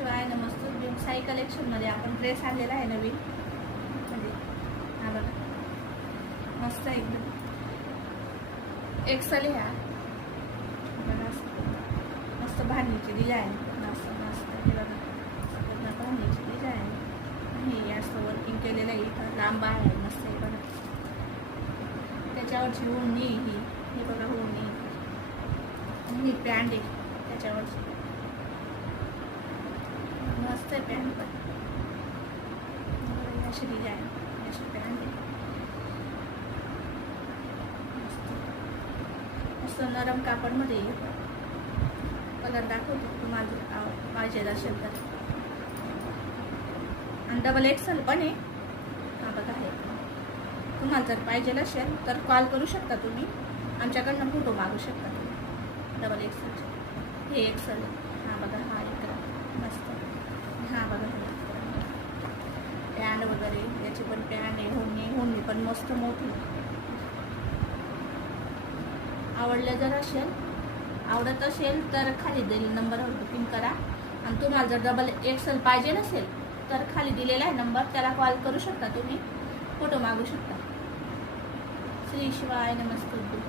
शिवाय नमस्ते. साई कलेक्शनमध्ये आपण ड्रेस आणलेला आहे नवीन, म्हणजे हा बघा मस्त एकदम एक्सेल ह्या बघा, मस्त भांडीची डिझाईन, मस्त मस्त हे बघा पूर्ण भांडीची डिझाईन. हे असं वर्किंग केलेलं आहे, इथं लांब आहे मस्त आहे बघा. त्याच्यावरची ओढणी ही बघा ओढणी, ही पॅन्ट आहे त्याच्यावरची, मस्त आहे पॅन्ट पण. अशी डिझाईन, अशी पॅन्ट आहे मस्त नरम कापडमध्ये आहे. कलर दाखवतो तुम्हाला पाहिजे असेल तर. आणि डबल एक्सेल पण आहे हा बघा. आहे तुम्हाला जर पाहिजे असेल तर कॉल करू शकता तुम्ही, आमच्याकडनं फोटो मागू शकता तुम्ही डबल एक्सेलचे. हे एक्सेल हा बघा, हा एक मस्त, हा बघा पॅन्ट वगैरे याची पण पॅन्ट आहे. होणी पण मस्त मोठी. आवडत असेल तर खाली दिलेल्या नंबरवर बुकिंग करा. आणि तुम्हाला जर डबल एक्सेल पाहिजे नसेल तर खाली दिलेला आहे नंबर, त्याला कॉल करू शकता तुम्ही, फोटो मागू शकता. श्री शिवाय नमस्ते.